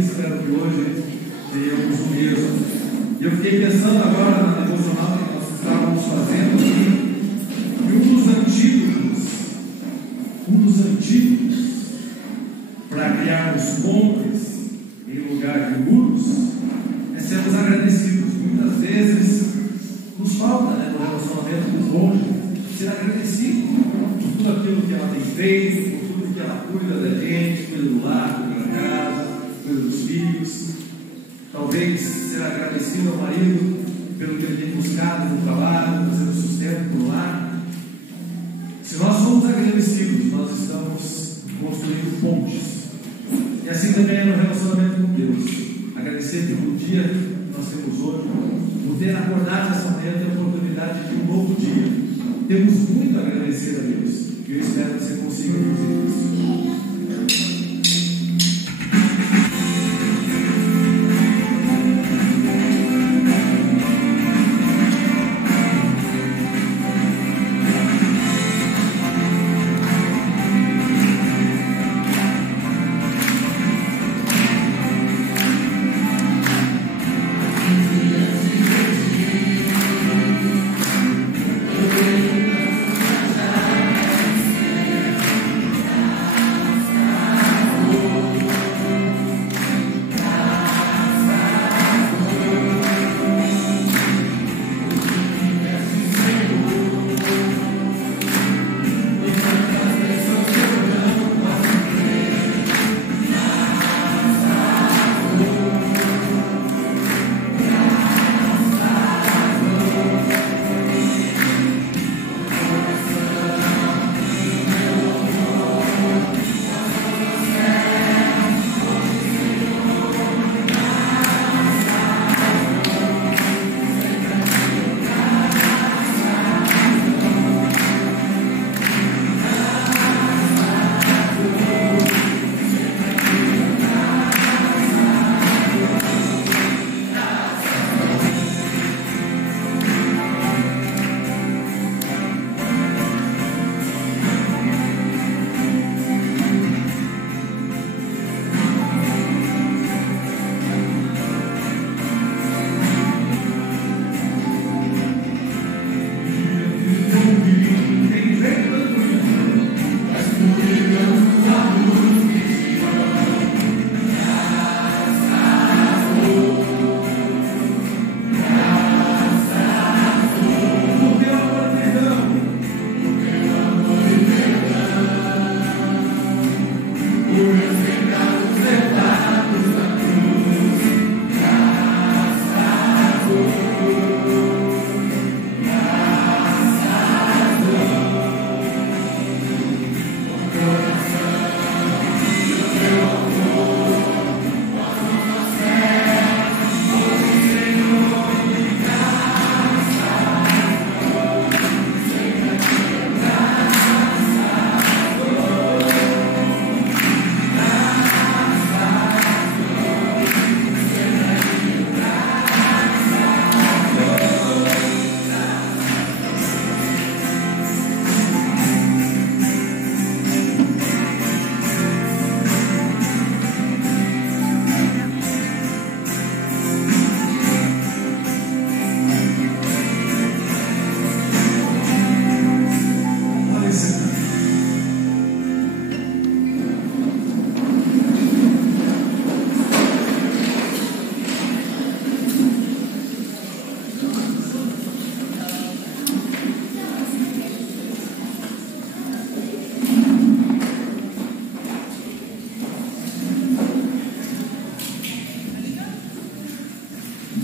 espero que hoje tenhamos o mesmo. E eu fiquei pensando agora na devocional que nós estávamos fazendo aqui, e um dos antídotos para criarmos pontes em lugar de muros é sermos agradecidos. Muitas vezes nos falta, no relacionamento do cônjuge, ser agradecido por tudo aquilo que ela tem feito, por tudo que ela cuida da gente, cuida do lar, cuida da casa, cuida dos filhos. Talvez ser agradecido ao marido pelo que ele tem buscado no trabalho, trazendo sustento para o lar. Se nós somos agradecidos, nós estamos construindo pontes. E assim também é no relacionamento com Deus. Agradecer pelo dia que nós temos hoje, por ter acordado essa manhã, ter a oportunidade de um novo dia. Temos muito a agradecer a Deus. E eu espero que você consiga fazer isso.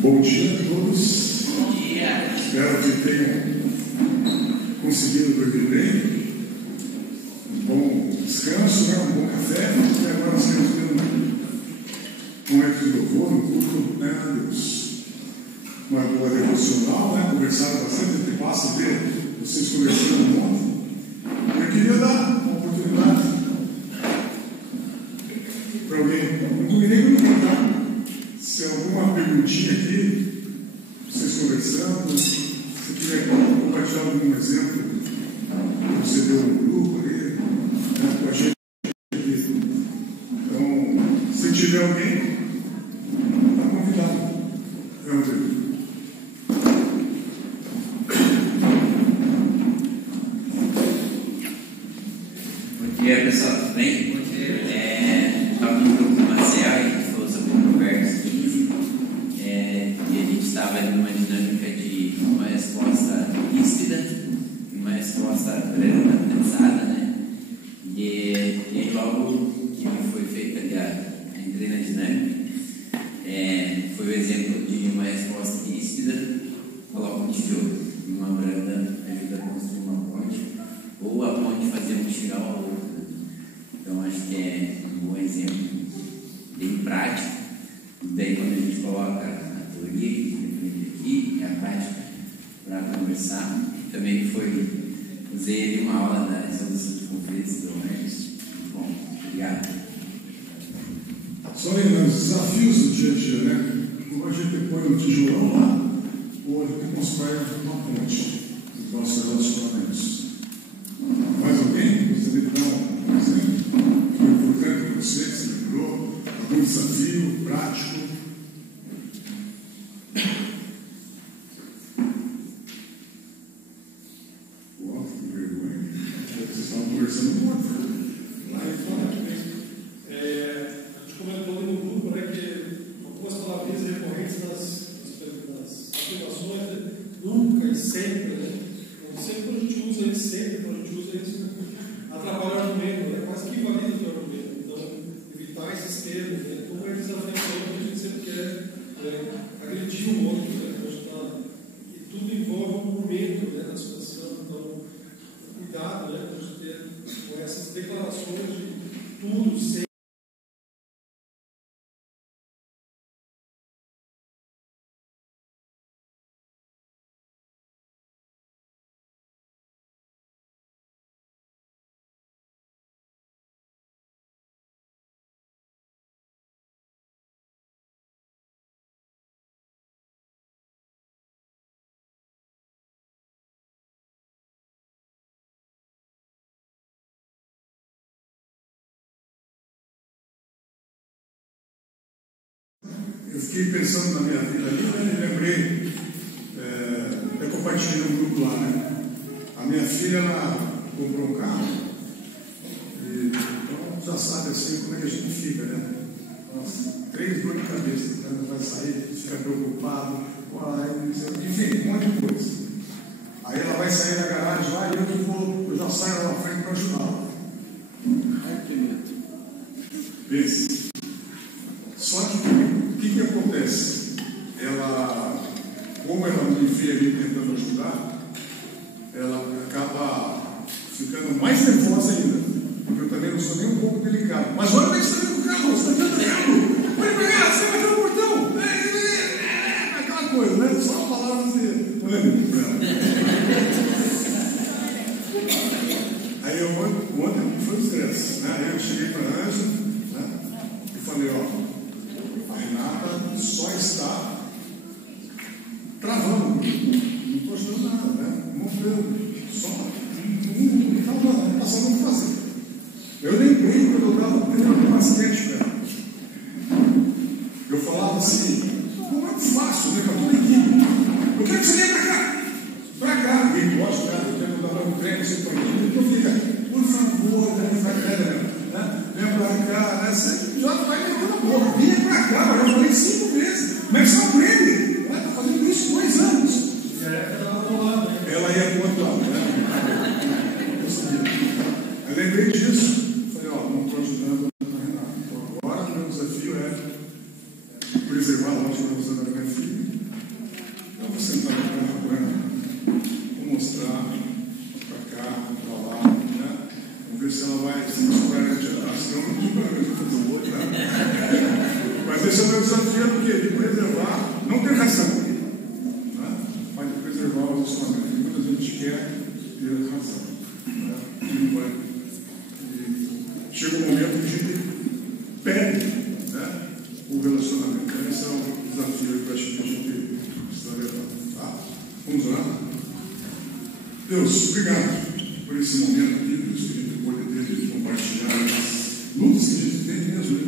Bom dia a todos. Bom dia. Espero que tenham conseguido dormir bem. Um bom descanso, um bom café. E agora nós temos um momento de louvor, um culto a Deus. Uma boa devocional, conversaram bastante, a gente passa a ver vocês conversando um monte. Eu queria dar uma oportunidade para alguém. Não combinei com ninguém, tá? Se alguma perguntinha aqui, vocês conversando, se tiver compartilhar algum exemplo que você deu no grupo ali, com a gente aqui. Então, se tiver alguém, Está convidado. É um tempo. Bom dia, pessoal, tudo bem? Bom dia. Estava no grupo do Marcel e a gente falou sobre o Provérbios 15 e a gente estava numa dinâmica de uma resposta ríspida e uma resposta pensada, né? E aí logo que foi feita ali entrei na dinâmica, foi o exemplo de uma resposta ríspida, coloca um tijolo e uma branda ajuda a construir uma ponte, ou a ponte fazer um tirar ao outro. Então acho que é um bom exemplo, bem prático. E daí quando a gente coloca a teoria que a gente aprende aqui e a prática para conversar, também usei ali uma aula da resolução de conflitos do Ernest. Bom, obrigado. Só lembrando, os desafios do dia a dia, né? Ou a gente põe um tijolão lá, ou a gente constrói uma ponte nos nossos relacionamentos. Mais alguém? Você me dá um exemplo? Foi importante para você, que você lembrou? Algum desafio prático? Uau, que vergonha. Vocês estavam conversando muito. A gente comentou no grupo, né, que algumas palavrinhas recorrentes nas afirmações, né, nunca e sempre, né? Então, sempre quando a gente usa isso, sempre quando a gente usa isso, atrapalha o argumento, né? Quase que invalida o argumento. Então, evitar esses termos, né? Como é desafio que a gente sempre quer agredir o outro, né? E tudo envolve um momento, né, na situação. Então, cuidado, né, para a gente ter com essas declarações de tudo sempre. Eu fiquei pensando na minha vida ali, né, e lembrei, eu compartilhei um grupo lá, né? A minha filha, ela comprou um carro, e então já sabe assim como é que a gente fica, né? Nossa, 3 dores de cabeça, o cara vai sair, fica preocupado, enfim, um monte de coisa. Aí ela vai sair da garagem lá e eu já saio lá na frente para ajudá-la. Ai, que medo. Pense. Só que o que acontece? Como ela me vê ali tentando ajudar, ela acaba ficando mais nervosa ainda, porque eu também não sou nem um pouco delicado. Mas olha para isso também com o carro, você está dando carro, olha para cá, você vai bater no portão, aquela coisa, né? Só a palavra assim, eu lembro para ela. Aí ontem foi o estresse, né? Aí eu cheguei para a Ângela, né? E falei, a Renata só está travando, não estou ajudando nada, né? Mostrando, só não estava passando o que fazer. Eu lembrei quando eu estava treinando basquete, velho. Eu falava assim, não é fácil, né? Para toda a equipe. Eu quero que você venha para cá. E lógico, né? Eu quero dar um treino, você para a equipe, então fica, por favor, né? Vem para cá, né? Você já vai levando a boca. Vem para cá, eu já falei 5 vezes. Como é que você aprende? Está fazendo isso 2 anos. Ela ia para o outro lado, né? Eu lembrei disso. Falei, não estou ajudando a Renata. Então agora o meu desafio é preservar a ótima relação da minha filha. Então vou sentar no carro com ela, vou mostrar para cá, para lá, né? Vamos ver se ela vai se misturar na geração do outro, né? Mas esse é o meu desafio, porque de preservar, não ter razão, né? Mas de preservar o relacionamento. Muita gente quer ter razão, né? E não vai. E chega um momento que a gente perde, né, o relacionamento. Esse é o desafio que eu acho que a gente precisa levar. Tá? Vamos lá? Deus, obrigado por esse momento aqui, Deus, que a gente pode ter de compartilhar as lutas que a gente tem mesmo, né?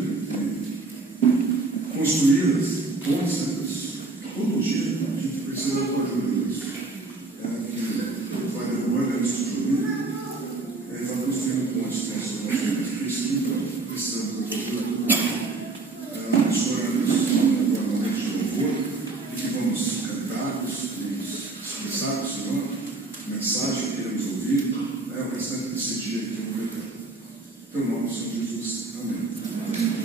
construídas pontes, né, Deus? Todo dia a gente precisa da tua ajuda, Deus. Que vai derrubando esse tijolo e vai construindo pontes nessa nossa vida. Por isso que então precisamos da tua ajuda. Abençoa-nos agora no momento de louvor e que vamos cantarmos e expressarmos, Senhor, a mensagem que queremos ouvir, o restante desse dia aqui no meu tempo. Teu nome, Senhor Jesus. Amém.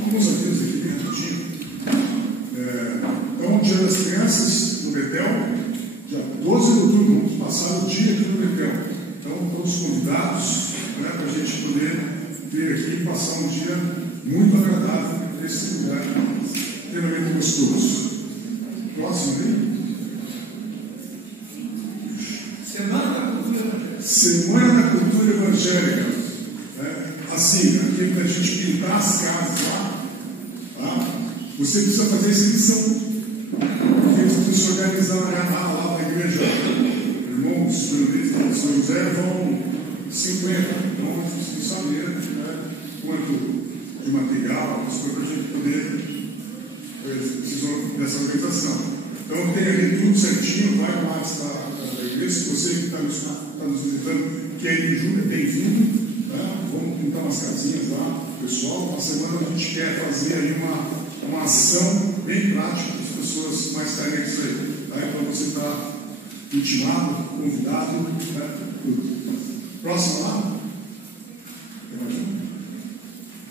Alguns avisos aqui bem rapidinho. Então, Dia das Crianças no Betel, dia 12 de outubro, vamos passar o dia aqui no Betel. Então, todos convidados para a gente poder vir aqui e passar um dia muito agradável nesse lugar extremamente gostoso. Próximo aí. Semana da Cultura Evangélica. Assim, aqui para a gente pintar as casas lá, tá? Você precisa fazer a inscrição, porque eles precisam se organizar lá na igreja. Irmãos, de São José vão 50, então vocês precisam saber, quanto de material, as coisas para a gente poder, precisam dessa organização. Então tem ali tudo certinho, vai lá da igreja. Se você que está nos visitando quer ir junto, é bem-vindo. Vamos pintar umas casinhas lá, pessoal. Uma semana a gente quer fazer aí uma ação bem prática para as pessoas mais carentes aí. Então você está intimado, convidado. Próximo lá.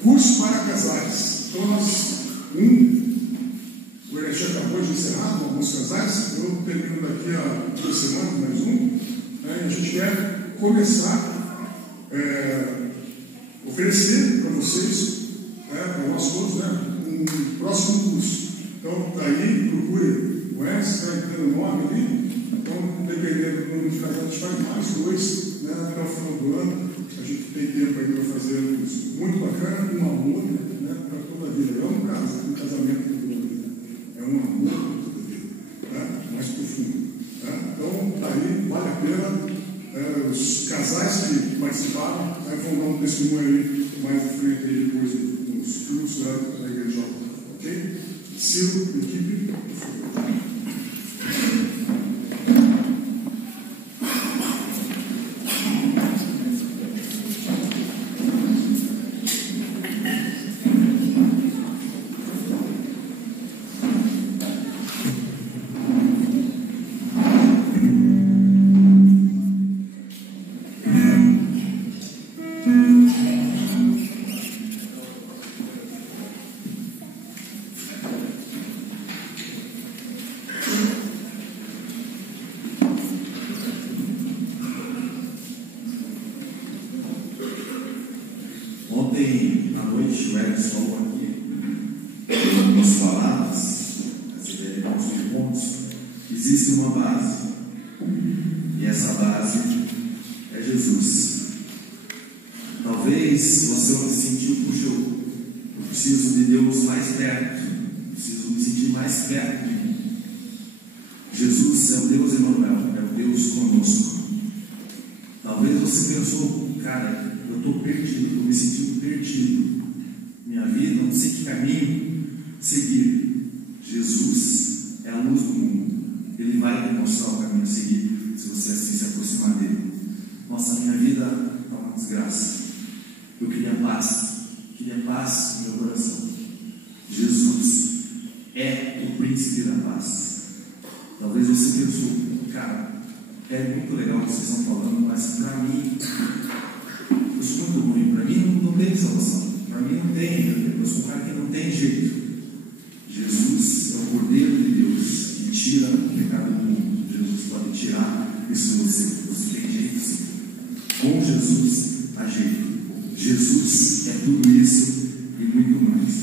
Curso para casais. Então o Ernesto acabou de encerrar com alguns casais. Eu termino daqui a 2 semanas, mais um. A gente quer começar oferecer para vocês, para nós todos, um próximo curso. Então, daí, procure o Edson, está dando o nome ali. Então, dependendo do número de casais, a gente faz mais 2 até o final do ano. A gente tem tempo ainda para fazer um curso muito bacana, um amor para toda a vida. É um casamento para toda a vida. É um amor para toda a vida, mais profundo. Então, daí, vale a pena. Os casais que participaram vão dar um testemunho aí mais à frente aí depois nos cursos da igreja. Ok? Ciro, equipe, por favor. Ontem à noite o Edson falou aqui, algumas palavras, alguns pontos. Existe uma base, e essa base é Jesus. Talvez você hoje sentiu, puxa, eu preciso de Deus mais perto, preciso me sentir mais perto de mim. Jesus é o Deus Emmanuel, é o Deus conosco. Talvez você pensou, cara, eu estou perdido, estou me sentindo perdido. Minha vida, não sei que caminho seguir. Jesus é a luz do mundo. Ele vai te mostrar o caminho a seguir, se você assim se aproximar dele. Nossa, minha vida está uma desgraça. Eu queria paz no meu coração. Jesus é o príncipe da paz. Talvez você pensou, cara, é muito legal o que vocês estão falando, mas para mim, eu sou muito ruim. Para mim não tem salvação. Para mim não tem. Eu sou um cara que não tem jeito. Jesus é o Cordeiro de Deus que tira o pecado do mundo. Jesus pode tirar isso de você. Você tem jeito sim. Com Jesus há jeito. Jesus é tudo isso e muito mais.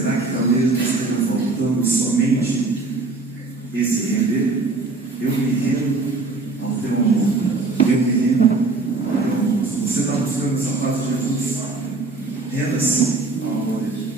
Será que talvez esteja faltando somente esse render? Eu me rendo ao teu amor. Eu me rendo ao teu amor. Se você está buscando essa paz de Jesus, renda-se ao amor dele.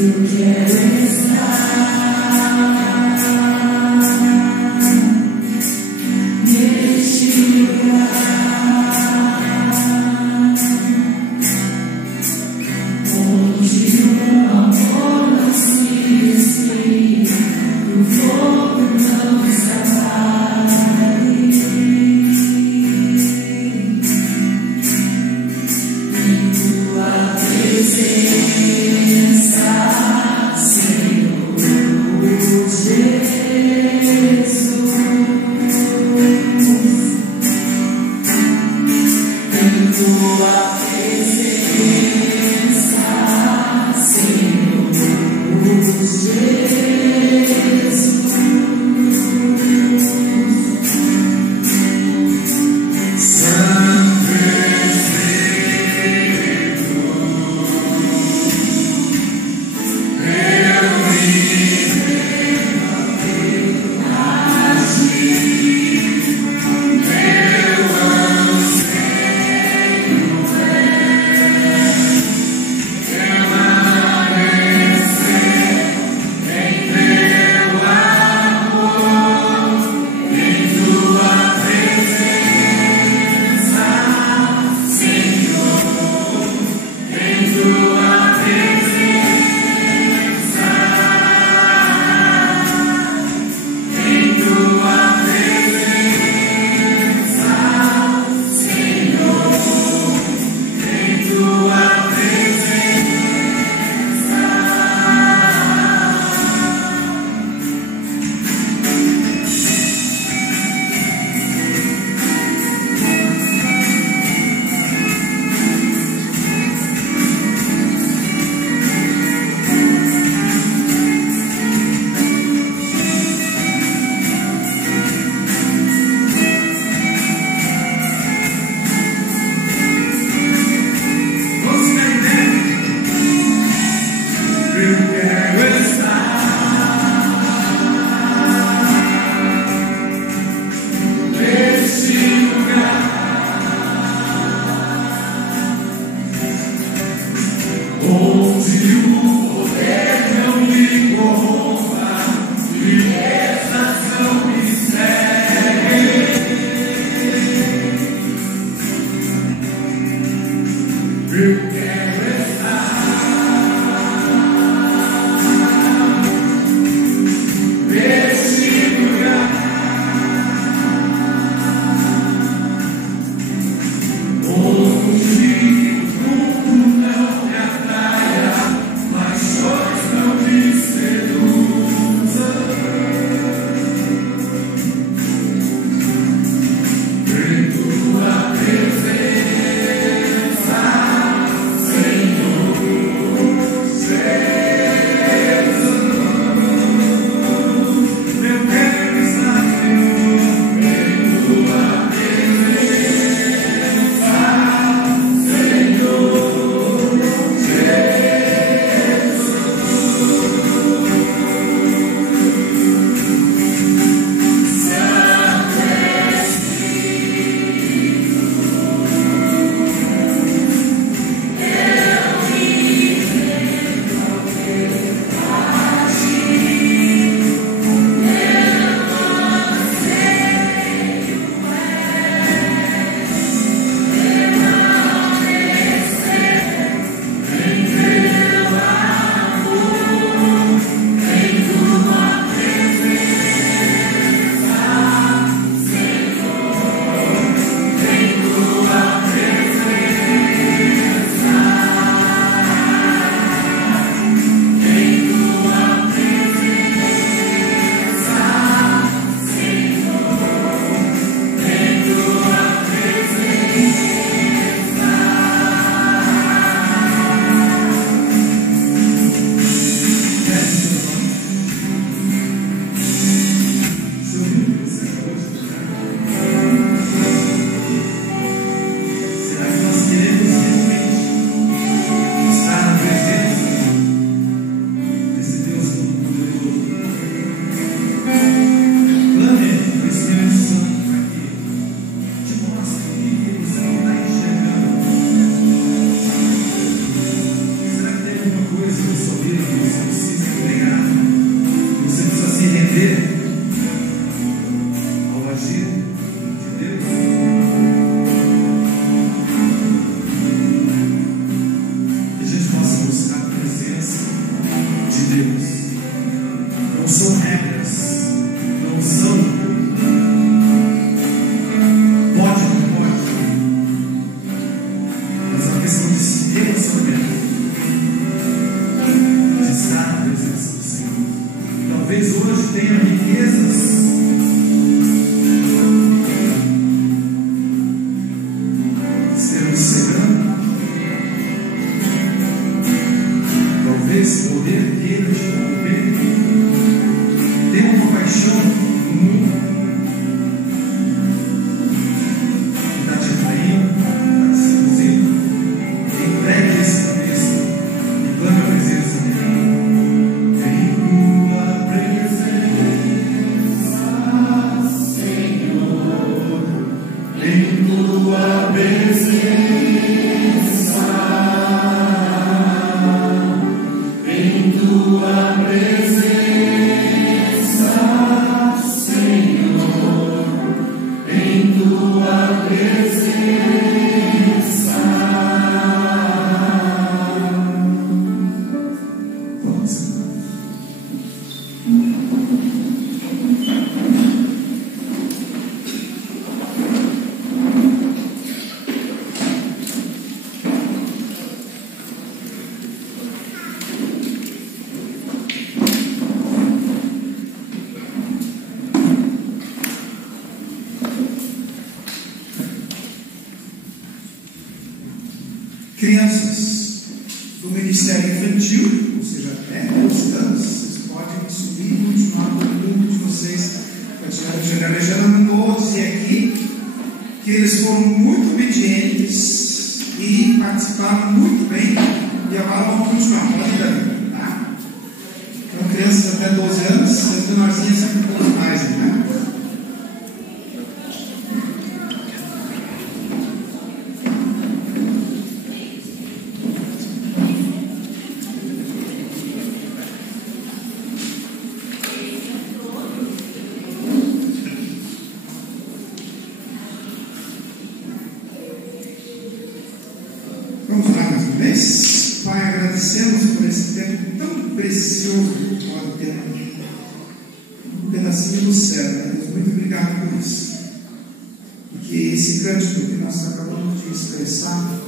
Eu quero estar. não são regras, não são pode ou não pode, mas é uma questão de se relacionamento, de estar na presença do Senhor. Talvez hoje tenha riquezas estejam cegando, talvez o poder queira te corromper, tenha uma paixão no mundo que está te atraindo, está te seduzindo. Entregue esse a Cristo e clame a presença dele. Em tua presença, Senhor, em tua presença, em tua presença, Senhor, em tua presença. Vamos, Senhor. Crianças do Ministério Infantil, ou seja, até 12 anos, vocês podem subir e continuar com o grupo de vocês. A Alejandra mandou dizer aqui que eles foram muito obedientes e participaram muito bem, e agora vão continuar. Pode ir ali, tá? Então, crianças até 12 anos, as menorzinhas sempre um pouco mais, né? Vamos lá mais uma vez. Pai, agradecemos por esse tempo tão precioso que pode ter aqui. Um pedacinho do céu, né? Deus, muito obrigado por isso. E que esse cântico que nós acabamos de expressar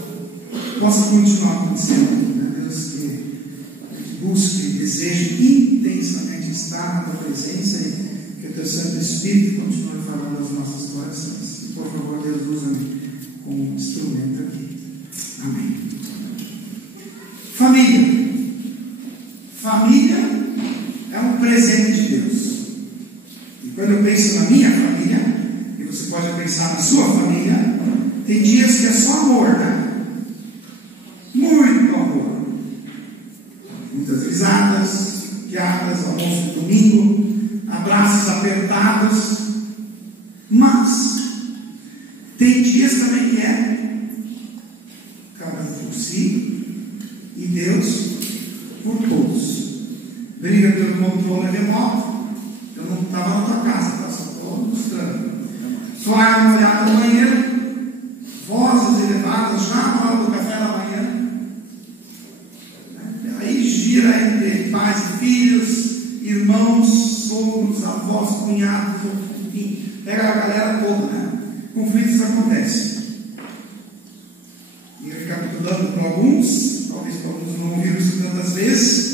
possa continuar acontecendo, né? Deus, que busque e deseje intensamente estar na tua presença e que o teu Santo Espírito continue falando aos nossos corações. E por favor, Deus, usa-me como instrumento aqui. Amém. Família. Família é um presente de Deus. E quando eu penso na minha família, e você pode pensar na sua família, tem dias que é só amor, né? Muito amor. Muitas risadas, piadas, almoço de domingo, abraços apertados. Mas tem dias também que é cada um por si e Deus por todos. Briga pelo controle remoto. Eu não estava na tua casa, tá? Só estou mostrando. Só água molhada no banheiro, vozes elevadas já na hora do café da manhã. Aí gira entre pais e filhos, irmãos, sogros, avós, cunhados, enfim, pega a galera toda, né? Conflitos acontecem. Ia ficar dando para alguns, talvez para alguns não ouviram isso tantas vezes.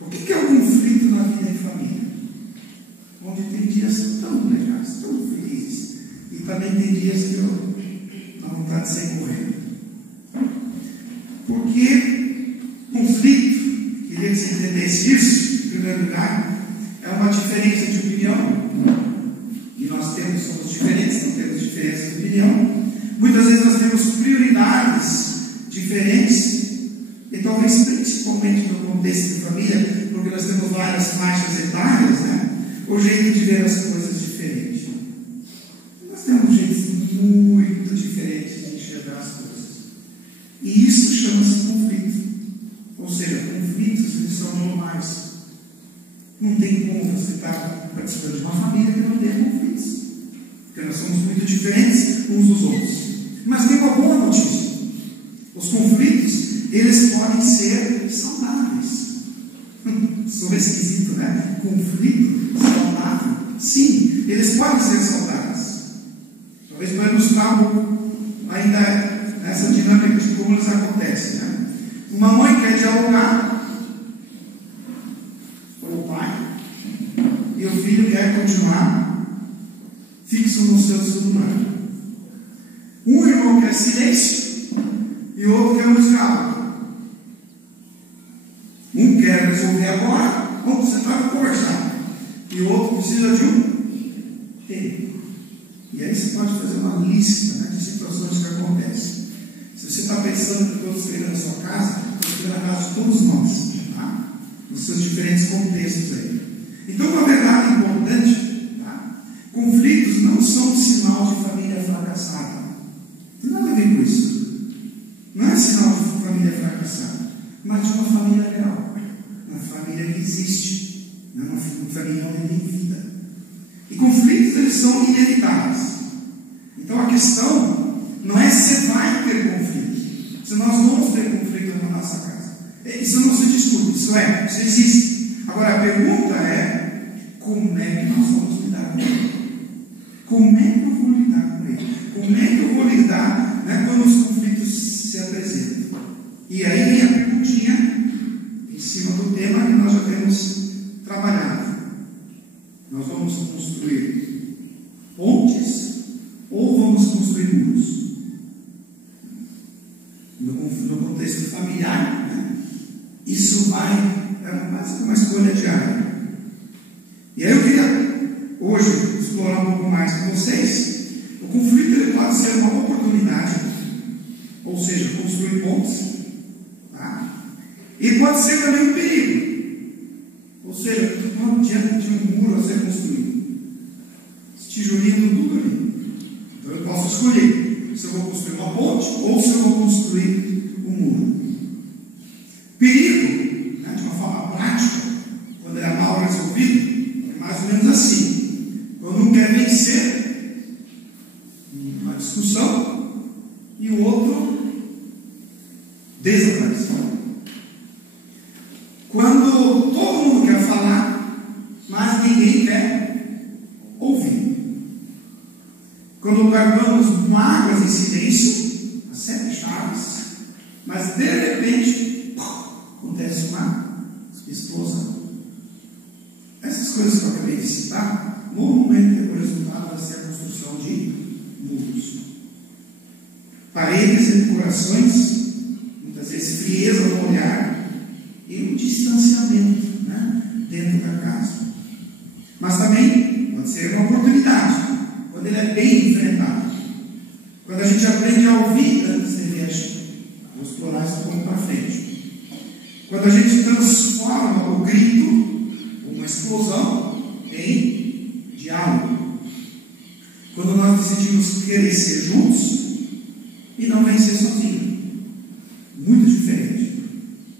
O que é o conflito na vida em família? Onde tem dias tão legais, tão felizes, e também tem dias que eu dá vontade de sair correndo. Porque conflito, queria que você entendesse isso, em primeiro lugar, é uma diferença de opinião. E nós somos diferentes, não temos diferença de opinião. Muitas vezes nós temos prioridades diferentes, e talvez principalmente no contexto de família, porque nós temos várias faixas etárias, né? O jeito de ver as coisas diferente. Nós temos jeitos muito diferentes de enxergar as coisas. E isso chama-se conflito. Ou seja, conflitos eles são normais. Não tem como você estar participando de uma família que não tenha conflitos. Porque nós somos muito diferentes uns dos outros. Mas tem uma boa notícia. Os conflitos, eles podem ser saudáveis. sobre esse quesito, né? Conflito saudável. Sim, eles podem ser saudáveis. Talvez para ilustrar ainda essa dinâmica de como eles acontecem, né? Uma mãe quer dialogar com o pai e o filho quer continuar fixo no seu celular. Um irmão quer silêncio e o outro quer música alta. Um quer resolver agora, vamos sentar para conversar, e o outro precisa de um tempo. E aí você pode fazer uma lista, né, de situações que acontecem. Se você está pensando que todos estão na sua casa, estou na casa de todos nós, tá? Nos seus diferentes contextos aí. Então, uma verdade importante, tá? Conflitos não são sinal de família fracassada. Não tem nada a ver com isso. Não é sinal de família fracassada, mas de uma família real, uma família que existe, não é uma família onde tem vida. E conflitos, eles são inevitáveis. Então a questão não é se vai ter conflito, se nós vamos ter conflito na nossa casa. Isso não se discute, isso existe. Agora a pergunta é: como é que nós vamos lidar com ele? Como é que eu vou lidar com ele? Como é que eu vou lidar, né, quando os conflitos se apresentam? E aí vem a perguntinha em cima do tema que nós já temos trabalhado. Nós vamos construir pontes ou vamos construir muros? No contexto familiar, né, isso é mais uma escolha diária. E aí eu queria hoje explorar um pouco mais com vocês. O conflito ele pode ser uma oportunidade, ou seja, construir pontes, tá? E pode ser também um perigo, ou seja, diante de um muro a ser construído, tijolinho tudo ali. Então eu posso escolher se eu vou construir uma ponte ou se eu vou construir um muro. Perigo, né, de uma forma prática, quando ele é mal resolvido, é mais ou menos assim: quando um quer vencer uma discussão e o outro desaparece. Quando todo mundo quer falar, mas ninguém quer ouvir. Quando guardamos mágoas em silêncio, as 7 chaves, mas de repente acontece uma explosão. Essas coisas que eu acabei de citar, normalmente o resultado vai ser a construção de muros. Paredes e corações, muitas vezes frieza no olhar e um distanciamento, né, dentro da casa. Mas também pode ser uma oportunidade, quando ele é bem enfrentado. Quando a gente aprende a ouvir antes de reagir. Vou explorar esse ponto para frente. Quando a gente transforma o grito, uma explosão, em diálogo. Quando nós decidimos crescer juntos e não vencer sozinho. Muito diferente.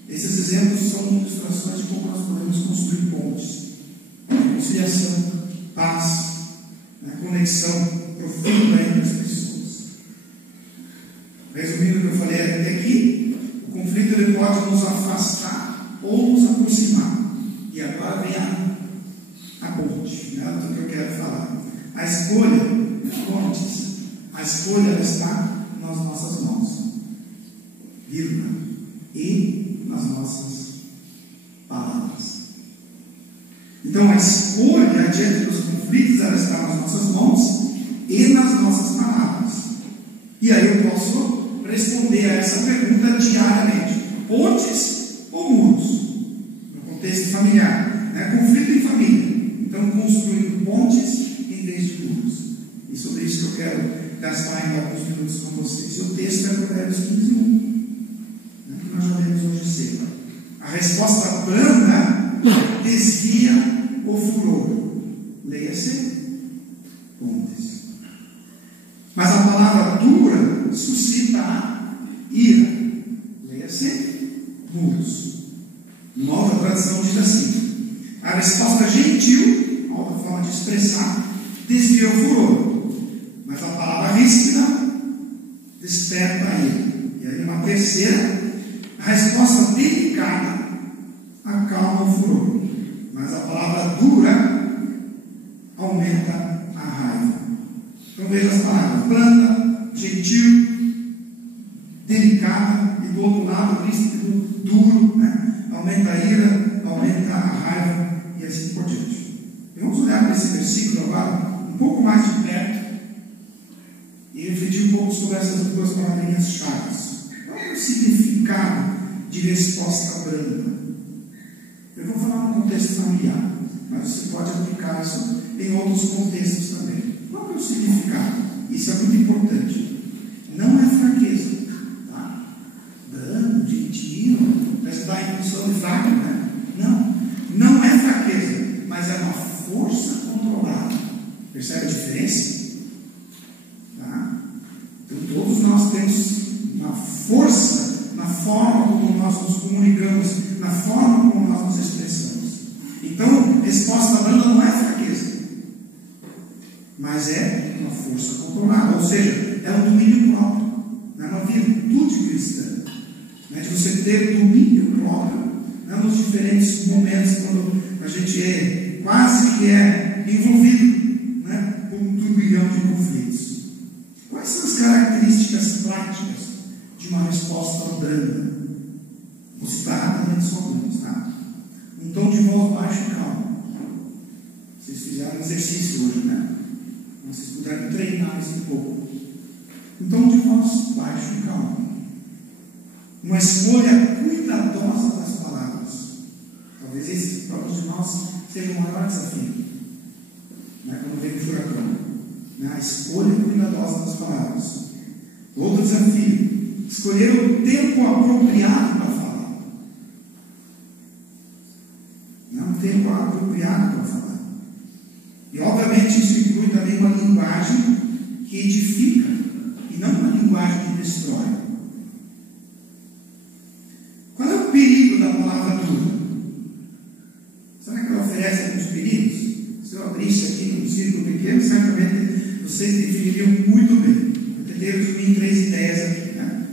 Esses exemplos são ilustrações de como nós podemos construir pontes, reconciliação, paz, né, conexão profunda entre as pessoas. Resumindo o que eu falei até aqui, o conflito ele pode nos afastar ou nos aproximar. E agora vem a ponte, né, do que eu quero falar. A escolha de pontes, a escolha está nas nossas mãos, vírgula, e nas nossas palavras. Então a escolha diante dos conflitos ela está nas nossas mãos e nas nossas palavras. E aí eu posso responder a essa pergunta diariamente: pontes ou muros? No contexto familiar, né? Conflito em família, então construindo pontes em vez de muros. E sobre isso que eu quero gastar ainda alguns minutos com vocês. E o texto é Provérbios 15:1. Que nós já lemos hoje cedo. A resposta branda desvia o furor. Leia-se pontes. Mas a palavra dura suscita a ira. Leia-se muros. Uma outra tradução diz assim: a resposta gentil, a outra forma de expressar, desvia o furor. Mas a palavra ríspida desperta a ira. E aí uma terceira, a resposta delicada acalma o furor. nesse versículo agora, um pouco mais de perto, e refletir um pouco sobre essas duas palavrinhas-chave. Qual é o significado de resposta branda? Eu vou falar no contexto familiar, mas você pode aplicar isso em outros contextos também. Qual é o significado? Isso é muito importante. Não é fraqueza, tá? Brando, gentil, parece dar a impressão de fraco, né? Não é fraqueza, mas é uma força controlada. Percebe a diferença? Tá? Então todos nós temos uma força na forma como nós nos comunicamos, na forma como nós nos expressamos. Então, resposta branda não é fraqueza, mas é uma força controlada, ou seja, é um domínio próprio, é uma virtude cristã, né, de você ter domínio próprio, né, nos diferentes momentos, quando a gente quase que é envolvido, né, por um turbilhão de conflitos. Quais são as características práticas de uma resposta branda? Vou citar rapidamente só algumas, tá? Um tom de voz baixo e calmo. Vocês fizeram um exercício hoje, né? Vocês puderam treinar isso um pouco. Um tom de voz baixo e calmo. Uma escolha cuidadosa das palavras. Talvez esse, para alguns de nós, seja o maior desafio, né? Quando vem o furacão, né? A escolha cuidadosa das palavras. Outro desafio: escolher o tempo apropriado para falar. Um tempo apropriado para falar. E obviamente isso inclui também uma linguagem que edifica e não uma linguagem que destrói. Qual é o perigo da palavra dura? Será que ela oferece alguns perigos? Se eu abrisse aqui num círculo pequeno, certamente vocês definiriam muito bem. Eu tentei resumir em 3 ideias aqui, né?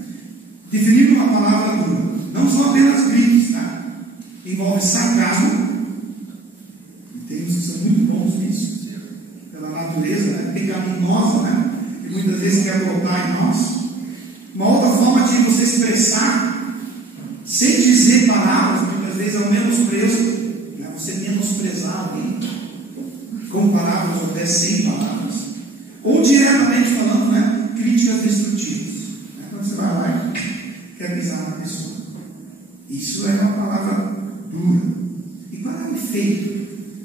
Definir uma palavra dura não são apenas gritos, tá? Envolve sarcasmo. Tem uns que são muito bons nisso, pela natureza, né? Pecaminosa, né? Que muitas vezes quer brotar em nós. Uma outra forma de você expressar, sem dizer palavras, muitas vezes é o menosprezo, né? Você menosprezar alguém com palavras ou até sem palavras, ou diretamente falando, né? Críticas destrutivas, né? Quando você vai lá e quer pisar na pessoa, isso é uma palavra dura. E qual é o efeito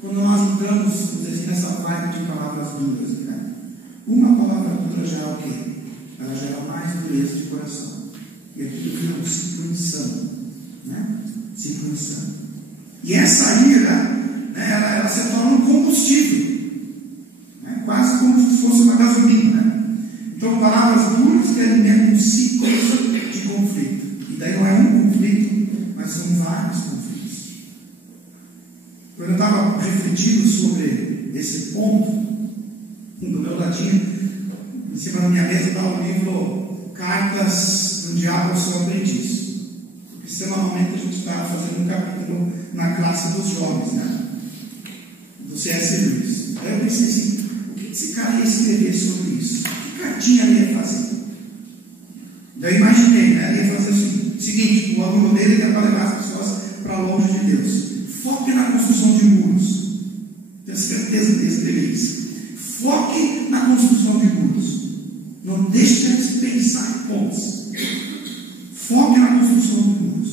quando nós entramos nessa vibe de palavras duras, né? Uma palavra dura já é o quê? Ela gera mais dureza de coração. E aquilo vira um ciclo insano, né? Ciclo insano. E essa ira, né, ela se torna um combustível, né? Quase como se fosse uma gasolina, né? Então, palavras duras que alimentam um ciclo de conflito. E daí não é um conflito, mas são vários conflitos. Quando eu estava refletindo sobre esse ponto, do meu ladinho, em cima da minha mesa está o livro Cartas do Diabo ao Seu Aprendiz. Porque semanalmente a gente está fazendo um capítulo na classe dos jovens, né? Do C.S. Lewis. Aí eu pensei assim, o que esse cara ia escrever sobre isso? Que cartinha ele ia fazer? Daí eu imaginei, né? Ele ia fazer assim, o seguinte: o aluno dele quer levar as pessoas para longe de Deus. Foque na construção de muros. Tenho certeza de escrever isso. Foque na construção de muros. Não deixe de pensar em pontes. Foque na construção de muros.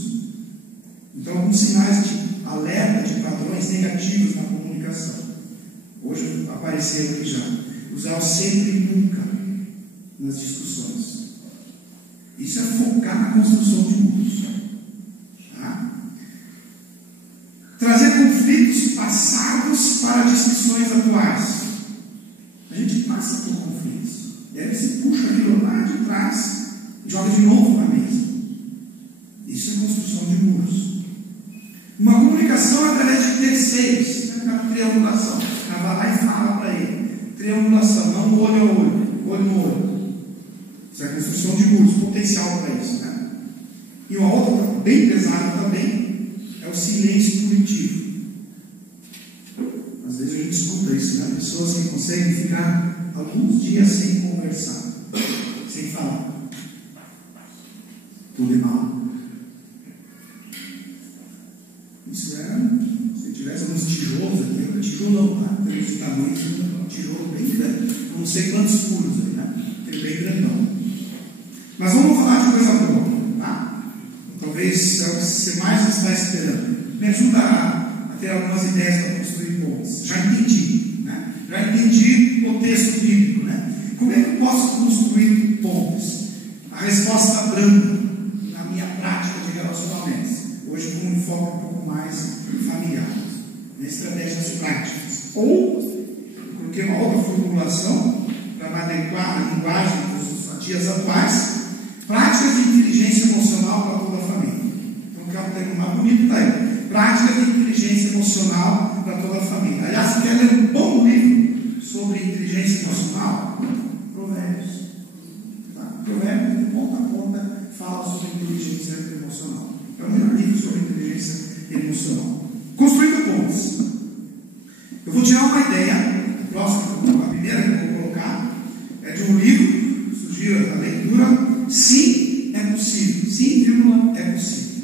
Então, alguns sinais de alerta de padrões negativos na comunicação. Hoje apareceram aqui já. Usar o sempre e nunca nas discussões. Isso é focar na construção de muros. Tá? Trazer conflitos passados para discussões atuais. A gente passa por conflitos. E aí você puxa aquilo lá de trás e joga de novo na mesa. Isso é construção de muros. Uma comunicação através de terceiros. Aquela triangulação. Ela vai lá e fala para ele. Triangulação, não olho a olho, olho no olho. Isso é a construção de muros, potencial para isso, né? E uma outra bem pesada também é o silêncio punitivo. Às vezes a gente escuta isso, né? Pessoas que conseguem ficar alguns dias sem conversar, sem falar. Tudo é mal. Isso é, se tivesse uns tijolos aqui, tijolão, tá? de tamanho de um tijolo bem grande. Não sei quantos furos aí, né? Ele é bem grandão. Mas vamos falar de coisa boa, tá? Talvez é o que você mais está esperando. Me ajuda a ter algumas ideias para construir pontes. Já entendi, né? Já entendi o texto bíblico, né? Como é que eu posso construir pontes? A resposta branda na minha prática de relacionamentos. Hoje, com um foco um pouco mais familiar, em estratégias práticas. Ou, porque uma outra formulação, para adequar a linguagem dos dias atuais, práticas de inteligência emocional para toda a família. Então, quero um termo mais bonito, está aí. Práticas de inteligência emocional para toda a família. Aliás, se quer ler um bom livro sobre inteligência emocional, Provérbios. Tá? Provérbios, de ponta a ponta, fala sobre inteligência emocional. É o melhor livro sobre inteligência emocional. Construindo pontes. Eu vou tirar uma ideia, a primeira que eu vou colocar, é de um livro, sugiro a leitura, Sim, é possível. Sim, vírgula, é possível.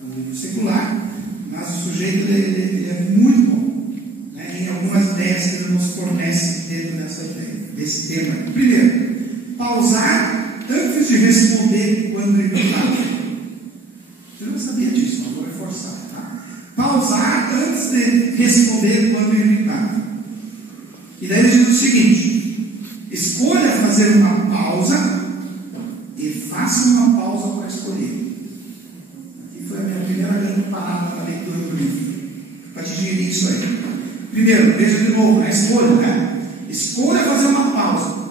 É um livro secular, mas o sujeito ele é muito bom, né, em algumas ideias que ele nos fornece dentro dessa ideia, desse tema. Primeiro, pausar antes de responder quando irritado. Eu não sabia disso, mas vou reforçar, tá? Pausar antes de responder quando irritado. E daí ele diz o seguinte: escolha fazer uma pausa e faça uma pausa para escolher. Aqui foi a minha primeira grande parada na leitura do livro, para digerir isso aí. Primeiro, veja de novo, a escolha, né? Escolha fazer uma pausa.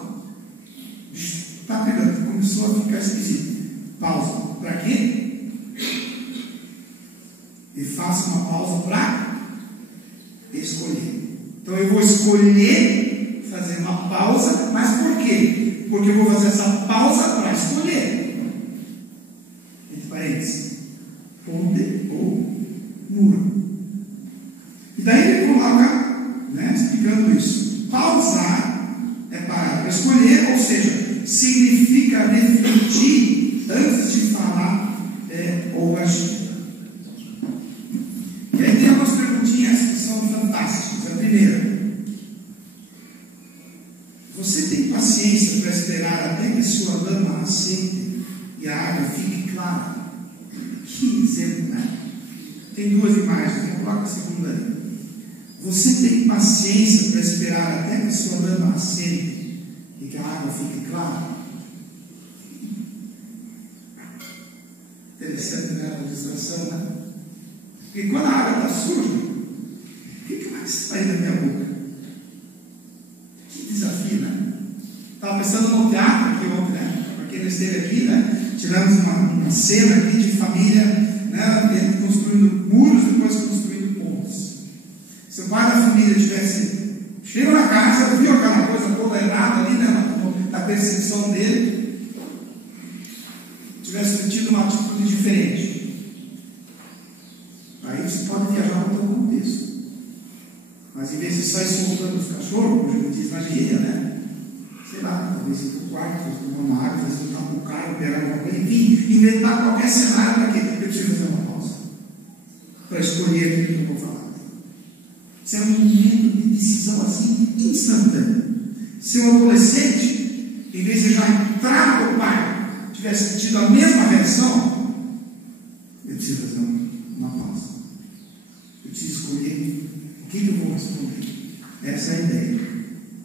Está pegando, começou a ficar esquisito. Pausa, para quê? E faça uma pausa para escolher. Então eu vou escolher fazer uma pausa, mas por quê? Porque eu vou fazer essa pausa para escolher. Entre parênteses, ponte ou muro. E daí ele coloca, né, explicando isso. Pausar é parar para escolher, ou seja, significa refletir antes de falar ou agir. E aí tem algumas perguntinhas que são fantásticas. A primeira: você tem paciência para esperar até que sua lama assente e a água fique clara? Que exemplo, né? Tem duas imagens, eu coloco a segunda ali. Você tem paciência para esperar até que sua lama assente e que a água fique clara? Interessante, né? A ilustração, né? Porque quando a água está suja, o que vai sair da minha boca? Que desafio, né? Estava pensando no teatro aqui ontem, né? Para quem não esteve aqui, né? Tivemos uma cena aqui de família, né? Construindo muros, depois construindo pontes. Se o pai da família chegou na casa, viu aquela coisa toda errada ali, né? Na percepção dele, tivesse tido uma atitude diferente. Aí você pode viajar para outro contexto. Mas em vez de sair soltando os cachorros, como diz na gíria, né? Sei lá, talvez ir para o quarto, tomar uma água, voltar para o carro, pegar alguma coisa, enfim, inventar qualquer cenário para quê? Eu preciso fazer uma pausa para escolher aquilo que eu vou falar. Isso é um momento de decisão assim, instantâneo. Se um adolescente, em vez de já entrar no pai, tivesse tido a mesma reação, eu preciso fazer uma pausa. Eu preciso escolher o que eu vou responder. Essa é a ideia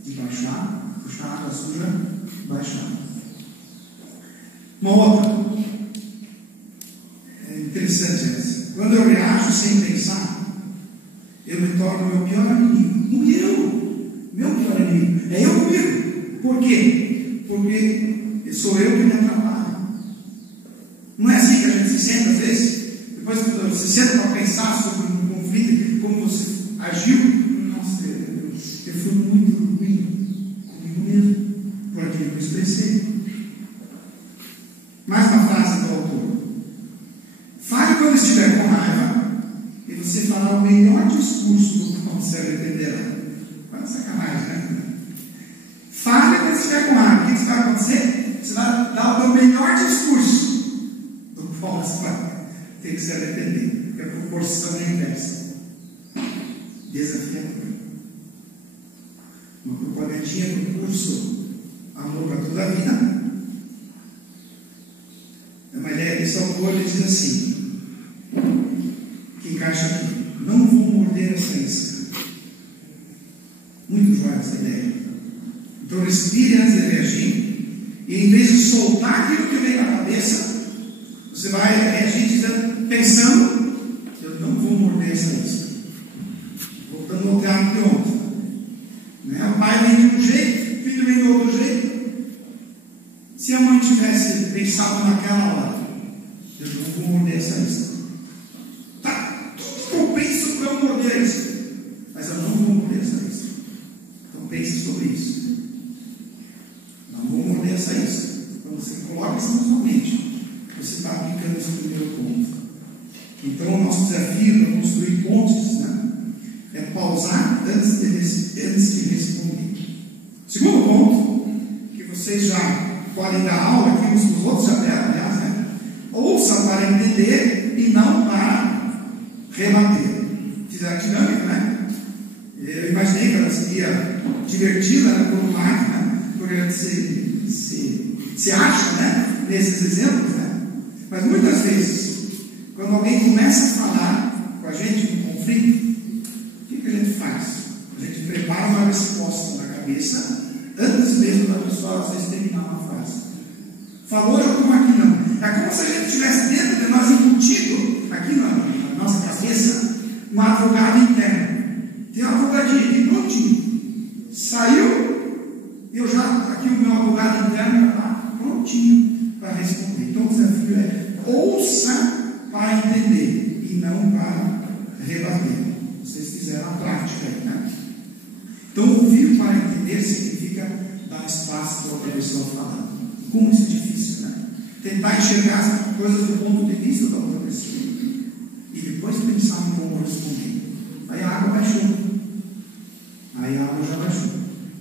de baixar, puxar a água suja, baixar. Uma outra, é interessante essa. Quando eu reajo sem pensar, eu me torno meu pior inimigo. Meu pior inimigo. É eu comigo. Por quê? Porque sou eu que me atrapalho. Não é assim que a gente se sente às vezes? Depois que você senta para pensar sobre um conflito, como você agiu, nossa, eu fui muito ruim comigo mesmo, por aquilo que eu expressei. Mais uma frase do autor: fale quando estiver com raiva e você falar o melhor discurso do qual você arrependerá. Olha sacanagem, né? Fale quando estiver com raiva. O que vai acontecer? Você vai dar o melhor discurso do qual você vai ter que se arrepender, porque a proporção é inversa. Desafiador. olhadinha no curso Amor para Toda a Vida. É uma ideia desse autor, ele diz assim, que encaixa aqui: não vou morder essa isca. Muito joia essa ideia. Então respire antes de reagir, e em vez de soltar aquilo que vem na cabeça, você vai reagir pensando: eu não vou morder essa isca. Voltando ao teatro de ontem, né? O pai vem de um jeito, o filho vem de outro jeito. Se a mãe tivesse pensado naquela hora: eu não vou morder essa isca, tá, tudo que eu penso para eu morder a isca, mas eu não vou morder essa isca. Então pense sobre isso. Não vou morder essa isca. Então você coloca isso na sua mente. Você está aplicando esse primeiro ponto. Então o nosso desafio para construir pontes, né, é pausar antes de responder. Segundo ponto, que vocês já podem dar aula aqui uns dos outros, já deram, aliás, né? Ouça para entender e não para rebater. Fizeram a dinâmica, né? Eu imaginei que ela seria divertida, né, por mais, né? Porque a gente se acha, né, nesses exemplos, né? Mas muitas vezes, quando alguém começa a falar com a gente um conflito, o que a gente faz? A gente prepara uma resposta na cabeça antes mesmo da pessoa às vezes terminar uma frase. Falou, já como aqui não. É como se a gente tivesse dentro de nós embutido, aqui na nossa cabeça, um advogado interno. Tem um advogadinho aqui prontinho. Saiu, eu já, aqui o meu advogado interno já está prontinho para responder. Então o desafio é: ouça para entender e não para rebater. Vocês fizeram a prática aí, né? Então ouvir para entender significa dar espaço para outra pessoa falar. Como isso é difícil, né? Tentar enxergar as coisas do ponto de vista da outra pessoa e depois pensar em como responder. Aí a água baixou. Aí a água já baixou.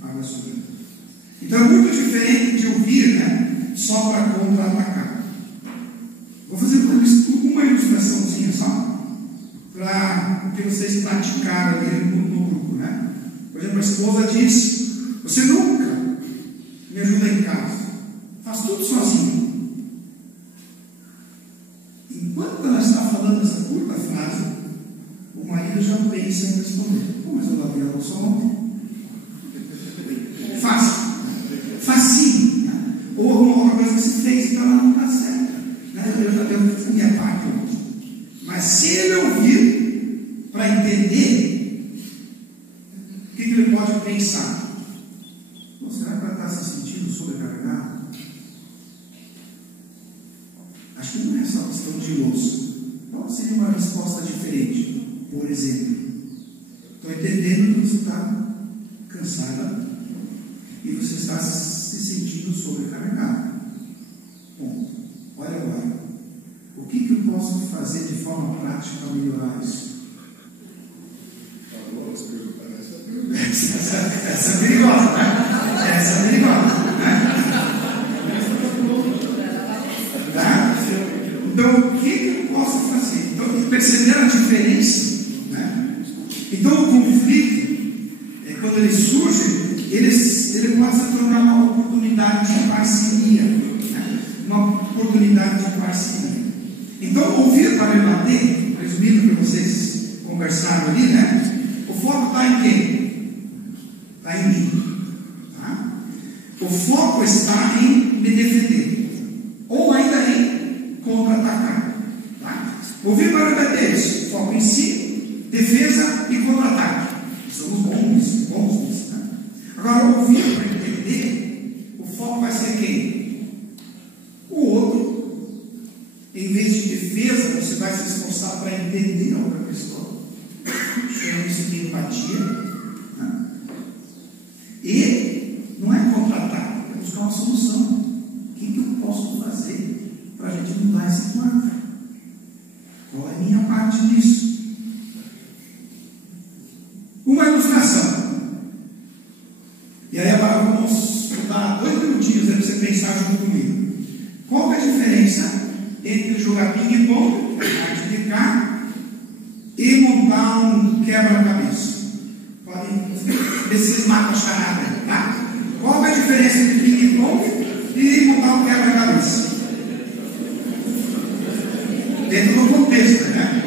A água subiu. Então é muito diferente de ouvir, né, só para contra-atacar. Vou fazer uma ilustraçãozinha só para o que vocês praticaram ali no grupo, né? Por exemplo, a esposa diz: você nunca me ajuda em casa, faz tudo sozinho. Enquanto ela está falando essa curta frase, o marido já pensa em responder: pô, mas eu lavei a louça ontem. Facinho, né? Ou alguma outra coisa que se fez, então ela não está certa, né? Eu já fiz a minha parte ontem. Mas se ele ouvir para entender, o que ele pode pensar? Pô, será que ela está se sentindo sobrecarregada? Acho que não é só questão de louça. Qual seria uma resposta diferente? Por exemplo, estou entendendo que você está cansada e você está se sentindo sobrecarregado. Bom, olha agora, o que eu posso fazer de forma prática para melhorar isso? Essa é perigosa, né? Essa é perigosa, né? Tá? Então, o que eu posso fazer? Então, perceberam a diferença, né? Então, o conflito, quando ele surge, ele pode se tornar uma oportunidade de parceria, né? Uma oportunidade de parceria. Então, ouvir para rebater, resumindo o que vocês conversaram ali, né? O foco está em quem? Está em mim. Tá? O foco está em me defender, ou ainda em contra-atacar. Tá? Ouvir para rebater isso, foco em si, defesa e contra-ataque. Somos bons nisso, né? Agora, ouvir para entender, o foco vai ser quem? O outro. Em vez de defesa, você vai se esforçar para entender a outra pessoa. Chama isso de empatia. Né? E não é contra-ataque, é buscar uma solução. O que eu posso fazer para a gente mudar esse quadro? Qual é a minha parte nisso? Uma ilustração. E aí agora vamos dar 2 minutinhos para você pensar junto comigo. Qual é a diferença entre jogar ping-pong, arte de cá, e montar um quebra-cabeça? Podem ver se vocês matam a charada aí, tá? diferença entre ping-pong e montar um quebra-cabeça? Dentro do contexto, né?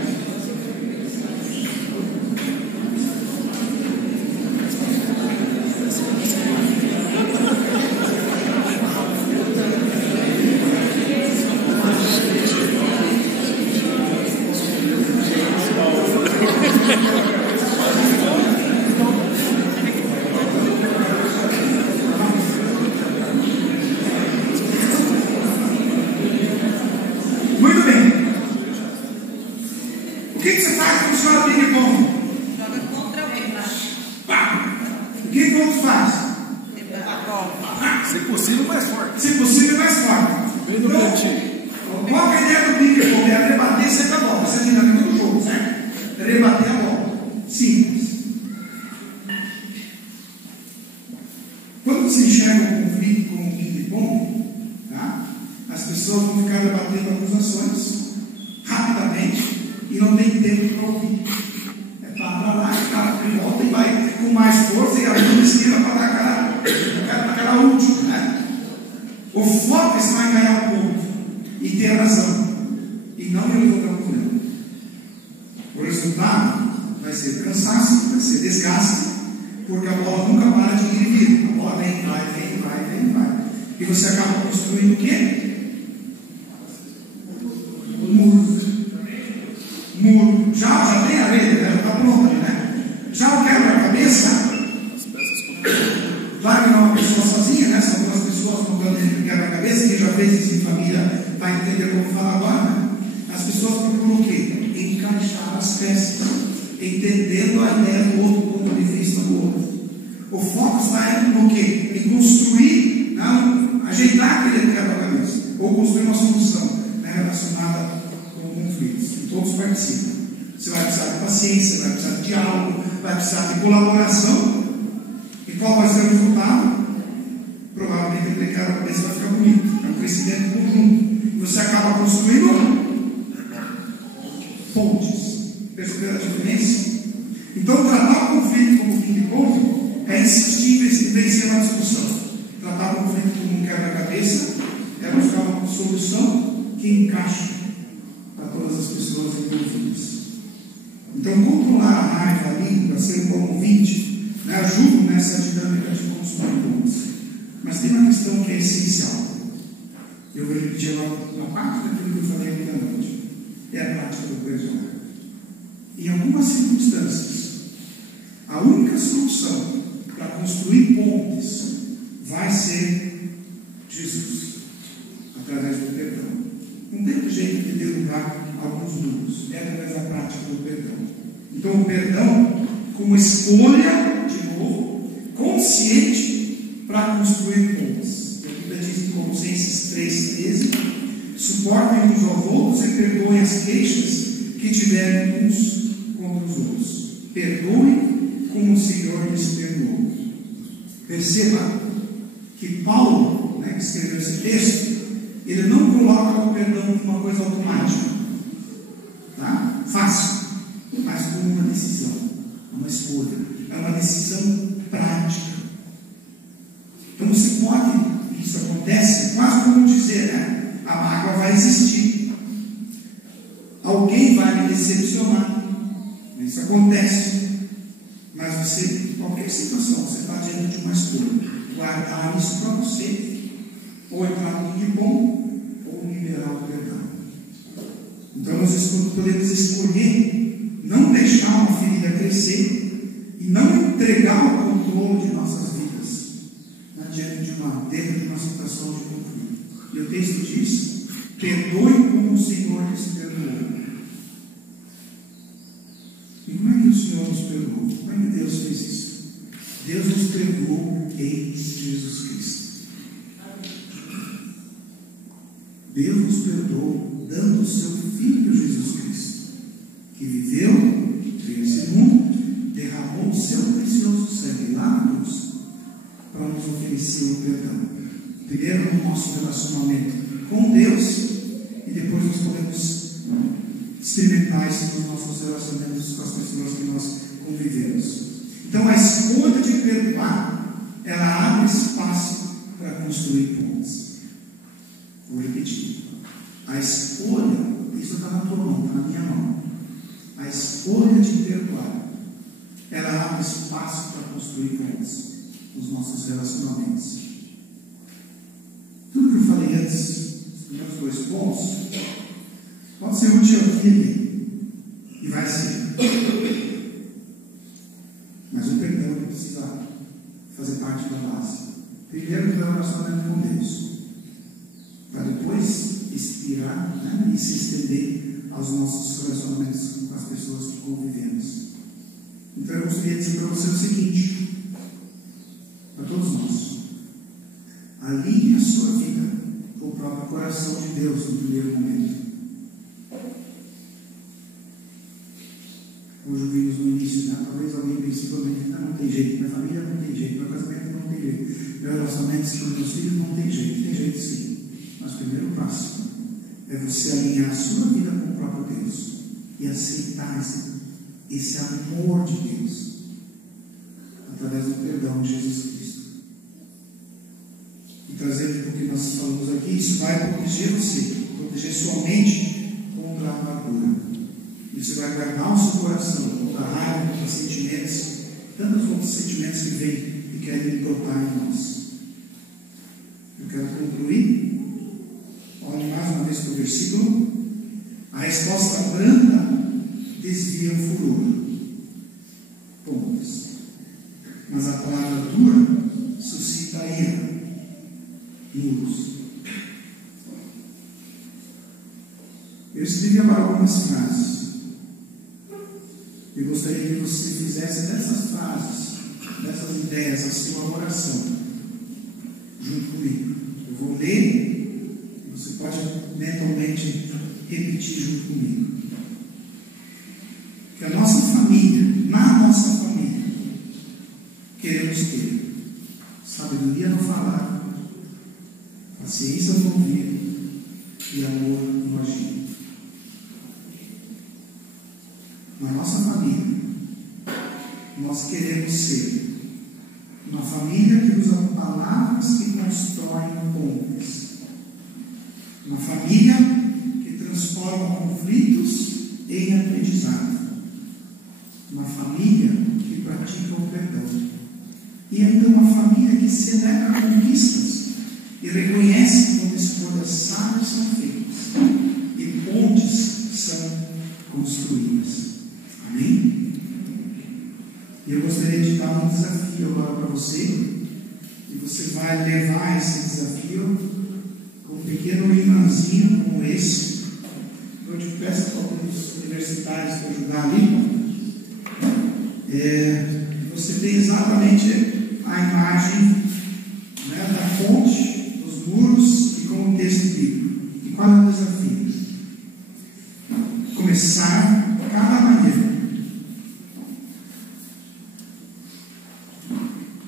Muito bem. O que você faz quando joga ping-pong? Joga contra alguém, macho. O que o outro faz? Se possível, mais forte. Se possível, mais forte. Bem no cantinho. Qual que é a ideia do ping-pong? É rebater sempre a bola. Essa é a dinâmica do jogo, certo? É rebater a bola. Simples. Quando se enxerga um conflito como um ping-pong, tá? As pessoas vão ficar debatendo acusações rapidamente e não tem tempo para ouvir. É para lá, o cara volta e vai com mais força e a luz esquerda para dar aquela última, né? O foco está em ganhar o ponto e ter razão e não resolver o problema. O resultado vai ser cansaço, vai ser desgaste, porque a bola nunca para de ir e vir. A bola vem, vai. E você acaba construindo o quê? Muro. Já tem a rede, né? Já está pronta, né? Já o quebra-cabeça, claro que não é uma pessoa sozinha, né? São duas pessoas montando o quebra-cabeça. Quem já fez isso em família vai entender como fala agora, né? As pessoas procuram o quê? Encaixar as peças, entendendo a ideia do outro ponto de vista do outro. O foco está no quê? Em construir, não, ajeitar aquele quebra-cabeça, ou construir uma solução, né, relacionada com conflitos. E todos participam. Você vai precisar de paciência, vai precisar de diálogo, vai precisar de colaboração. E qual vai ser o resultado? Provavelmente aquele quebra-cabeça vai ficar bonito. É um crescimento conjunto. Você acaba construindo pontes. Perceberam a diferença? Então, tratar o conflito como ping-pong é insistir em vencer na discussão. Tratar o conflito como um quebra-cabeça é buscar uma solução que encaixe para todas as pessoas envolvidas. Então, controlar a raiva, a língua, ser um bom ouvinte, né, ajuda nessa dinâmica de construir pontos. Mas tem uma questão que é essencial. Eu vou repetir uma parte daquilo que eu falei aqui da noite. É a prática do perdão. Em algumas circunstâncias, a única solução para construir pontes vai ser Jesus, através do perdão. Não tem jeito de derrubar alguns muros, é através da prática do perdão. Então, o perdão como escolha, de novo, consciente para construir pontes. A Bíblia diz em Colossenses 3,13: suportem uns aos outros e perdoem as queixas que tiverem uns contra os outros. Perdoem como o Senhor lhes perdoou. Perceba que Paulo, né, que escreveu esse texto, ele não coloca o perdão como uma coisa automática, tá? Fácil, mas como uma decisão, uma escolha, é uma decisão prática. Então você pode, isso acontece, quase como dizer, né? A mágoa vai existir, alguém vai me decepcionar, isso acontece, mas você, em qualquer situação, você está diante de uma escolha: guardar isso para você, ou entrar no ping-pong, ou liberar o perdão. Então nós podemos escolher não deixar uma ferida crescer e não entregar o controle de nossas vidas dentro de uma situação de conflito. E o texto diz: perdoe como o Senhor lhes perdoou. E como é que o Senhor nos perdoou? Como é que Deus fez isso? Deus nos perdoou em Jesus Cristo. Deus nos perdoou dando o seu Filho Jesus Cristo, que viveu, veio a esse mundo, derramou o seu precioso sangue lá na cruz para nos oferecer o perdão. Primeiro no nosso relacionamento com Deus, e depois nós podemos experimentar isso nos nossos relacionamentos com as pessoas que nós convivemos. Então a escolha de perdoar, ela abre espaço para construir pontes. Vou repetir. A escolha, isso está na tua mão, está na minha mão. A escolha de perdoar, ela abre espaço para construir pontes nos nossos relacionamentos. Tudo que eu falei antes, os primeiros 2 pontos, pode ser útil aqui e ali, e vai ser. Mas o perdão precisa fazer parte da base. Primeiro, do relacionamento com Deus, para depois inspirar, né, e se estender aos nossos relacionamentos com as pessoas que convivemos. Então eu gostaria de dizer para você o seguinte, para todos nós: alinhe a sua vida com o próprio coração de Deus no primeiro momento. Hoje vimos no início, né? Talvez alguém pense, não tem jeito, minha família não tem jeito, meu casamento não tem jeito, meu relacionamento com meus filhos não tem jeito sim. Mas o primeiro passo é você alinhar a sua vida com o próprio Deus e aceitar esse amor de Deus através do perdão de Jesus Cristo. E trazendo o que nós falamos aqui, isso vai proteger você, proteger sua mente contra a amargura. Isso vai guardar o seu coração contra a raiva, contra sentimentos, tantos outros sentimentos que vêm e querem brotar em nós. Eu quero concluir. Olhe mais uma vez para o versículo. A resposta branda desvia o furor. Pontos. Mas a palavra dura suscita ira. Muros. Eu escrevi agora algumas frases. Eu gostaria que você fizesse dessas frases, dessas ideias, a sua oração, junto comigo. Eu vou ler, e você pode mentalmente repetir junto comigo. Que a nossa família, na nossa família, queremos ter sabedoria no falar, paciência no ouvir e amor no agir. Na nossa família, nós queremos ser uma família que usa palavras que constroem pontes, uma família que transforma conflitos em aprendizado, uma família que pratica o perdão, e ainda uma família que celebra conquistas e reconhece quando escolhas sábias são feitas e pontes são construídas. Amém? E eu gostaria de dar um desafio agora para você, e você vai levar esse desafio com um pequeno imãzinho como esse. Eu te peço para alguns universitários para ajudar ali. Você tem exatamente a imagem, né, da fonte, dos muros e com o texto bíblico. E qual é o desafio? Começar cada manhã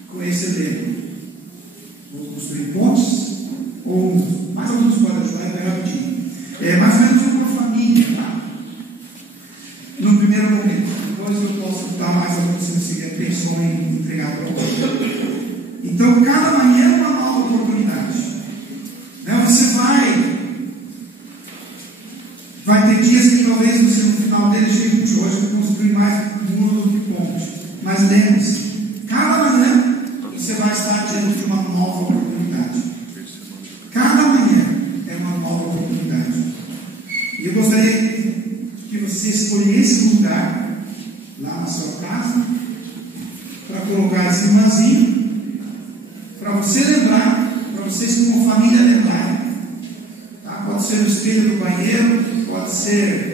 com esse lema. Vamos construir pontes, ou mais ou menos pode ajudar, é rapidinho. Mais ou menos uma família, tá? No primeiro momento, depois eu posso dar mais alguns se você pensou em entregar para você. Então, cada manhã é uma nova oportunidade. Né? Você vai ter dias que talvez você no final dele chegue de hoje para construir mais muro do que ponte. Mas lembre-se, cada manhã você vai estar diante de uma nova oportunidade. Cada manhã é uma nova oportunidade. E eu gostaria que você escolhesse um lugar lá na sua casa para colocar esse imãzinho, para você lembrar, para vocês como família lembrarem. Tá? Pode ser no espelho do banheiro, pode ser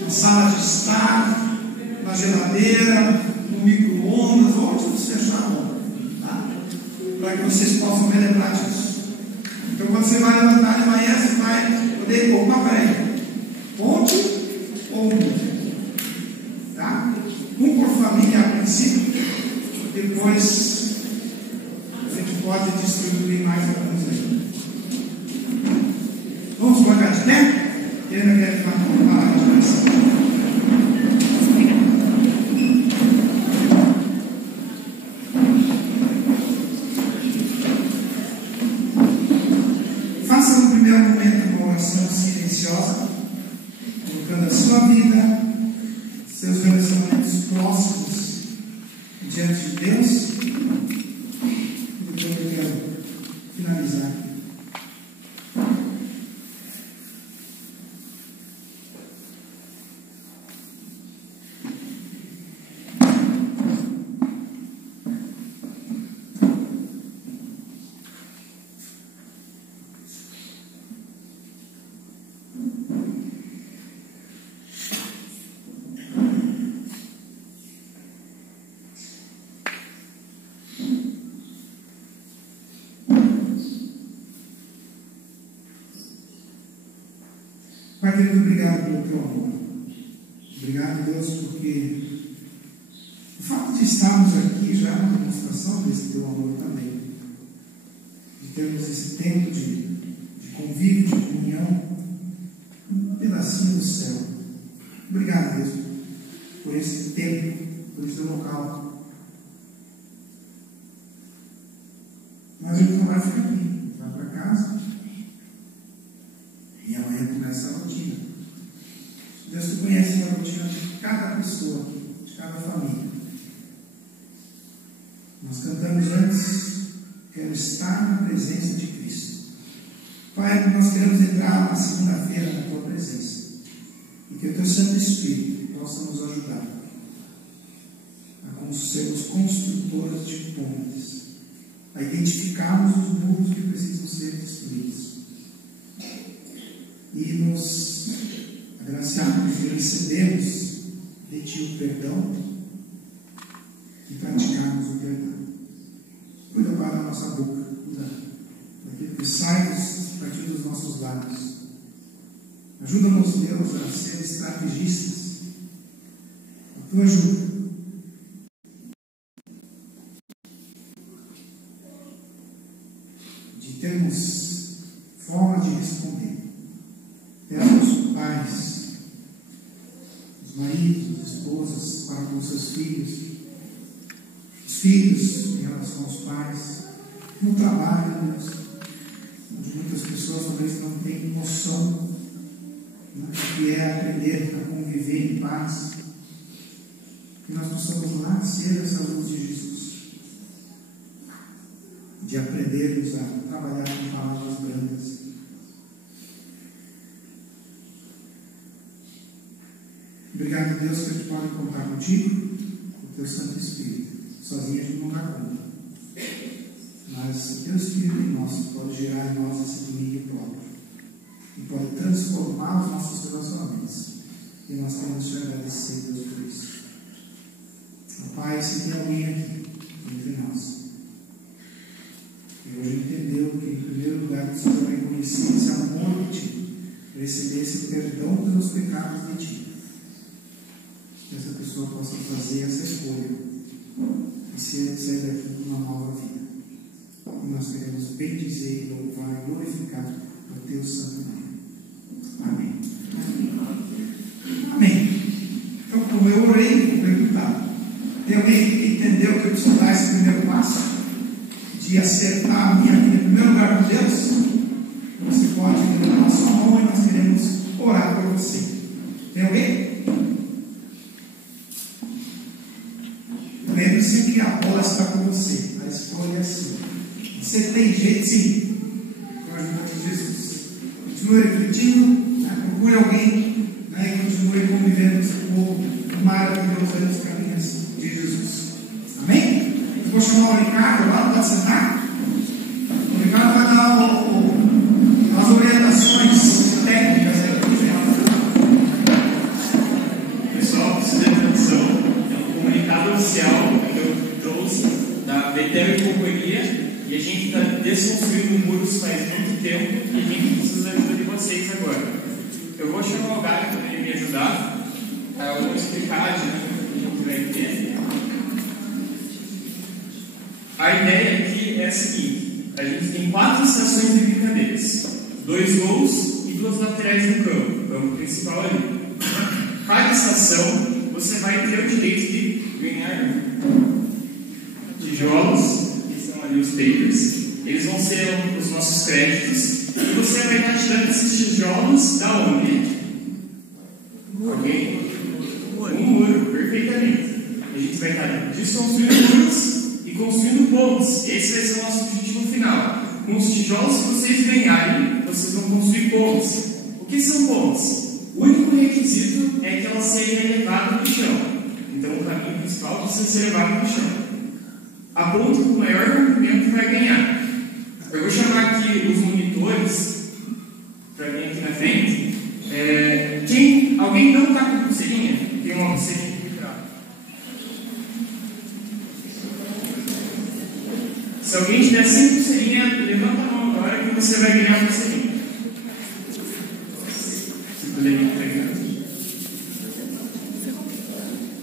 na sala de estar, na geladeira, no micro-ondas, onde você achar bom, tá? Para que vocês possam relembrar disso. Então, quando você vai levantar de manhã, você vai poder, opa, peraí, ponte ou muro? Tá? Um por família a princípio, depois a gente pode distribuir mais alguns aí. Vamos colocar de pé? Eu não quero falar uma palavra de oração. diante de Deus. E depois eu quero finalizar. Pai querido, obrigado pelo teu amor. Obrigado, Deus, porque o fato de estarmos aqui já é uma demonstração desse teu amor também. De termos esse tempo de convívio, de comunhão, um pedacinho do céu. Obrigado, Deus, por esse tempo, por esse local. Mas a gente não vai ficar aqui, vai para casa. E amanhã começa a rotina. Deus, tu conhece a rotina de cada pessoa, de cada família. Nós cantamos antes, quero estar na presença de Cristo. Pai, nós queremos entrar na segunda-feira na tua presença. E que o teu Santo Espírito possa nos ajudar a sermos construtores de pontes, a identificarmos os burros que precisam ser destruídos. E nos agraciarmos e recebermos de Ti o perdão e praticarmos o perdão. Cuida, Pai, da nossa boca, cuida daquilo que sai a partir dos nossos lábios. Ajuda-nos, Deus, a ser estrategistas. A Tua ajuda. De termos forma de responder. Peço aos pais, os maridos, as esposas, para com os seus filhos, os filhos em relação aos pais, no trabalho, Deus, onde muitas pessoas talvez não têm noção do que é aprender a conviver em paz. Que nós possamos lá ser essa luz de Jesus, de aprendermos a trabalhar com palavras brandas. Obrigado, Deus, que a gente pode contar contigo, com o teu Santo Espírito. Sozinho a gente não dá conta. Mas o teu Espírito em nós pode gerar em nós esse domínio próprio. E pode transformar os nossos relacionamentos. E nós queremos te agradecer, Deus, por isso. Pai, se tem alguém aqui entre nós que hoje entendeu que, em primeiro lugar, precisa reconhecer esse amor de Ti, receber esse perdão pelos pecados de Ti, que essa pessoa possa fazer essa escolha e sair daqui com uma nova vida. E nós queremos bendizer, louvar e glorificar o Teu santo nome. Amém. Amém. Então, como eu orei, vou perguntar: tem alguém que entendeu que eu preciso dar esse primeiro passo de acertar a minha vida em primeiro lugar com Deus? Você pode levantar a sua mão e nós queremos orar por você. Tem alguém? Lembre-se que a bola está com você. A escolha é sua. Você tem jeito, sim. Com a ajuda de Jesus. Continue refletindo, né? Procure alguém, né? E continue convivendo com esse povo maravilhoso aí nos caminhos de Jesus. Amém? Eu vou chamar o Ricardo lá, pode sentar? O Ricardo vai dar as orientações técnicas aí. Pessoal, precisa de atenção. É um comunicado oficial que eu trouxe da Betel e Companhia, e a gente está desconstruindo muros faz muito tempo e a gente precisa da ajuda de vocês agora. Eu vou chamar o Gabi para ele me ajudar. Eu vou explicar a dinâmica que a gente vai ter. A ideia aqui é a seguinte: a gente tem 4 estações de brincadeiras, 2 gols e 2 laterais no campo, o campo principal ali. Cada estação você vai ter o direito de ganhar tijolos, que são ali os papers. Eles vão ser os nossos créditos e você vai estar tirando esses tijolos da onde? Ok? Um muro, perfeitamente. A gente vai estar desconstruindo muros e construindo pontes. Esse vai ser o nosso objetivo final. Com os tijolos que vocês ganharem, vocês vão construir pontes. O que são pontes? O único requisito é que elas sejam elevadas no chão. Então o caminho principal precisa ser elevado no chão. A ponte com o maior comprimento vai ganhar. Eu vou chamar aqui os monitores para vir aqui na frente. Alguém não está com pulseirinha? Tem uma pulseirinha? Se alguém tiver sem pulseirinha, levanta a mão agora que você vai ganhar a pulseirinha. Se puder me entregar.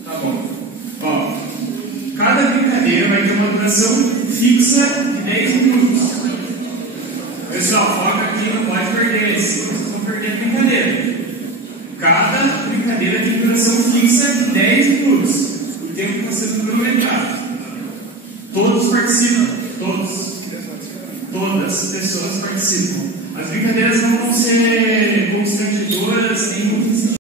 Tá bom. Ó, cada brincadeira vai ter uma duração fixa de 10 minutos. Pessoal, foca aqui, não pode perder esse. Vocês vão perder a brincadeira. Cada brincadeira tem duração fixa de 10 minutos. O tempo está sendo cronometrado. Todos participam. Todas as pessoas participam. As brincadeiras não vão ser constrangedoras nem muito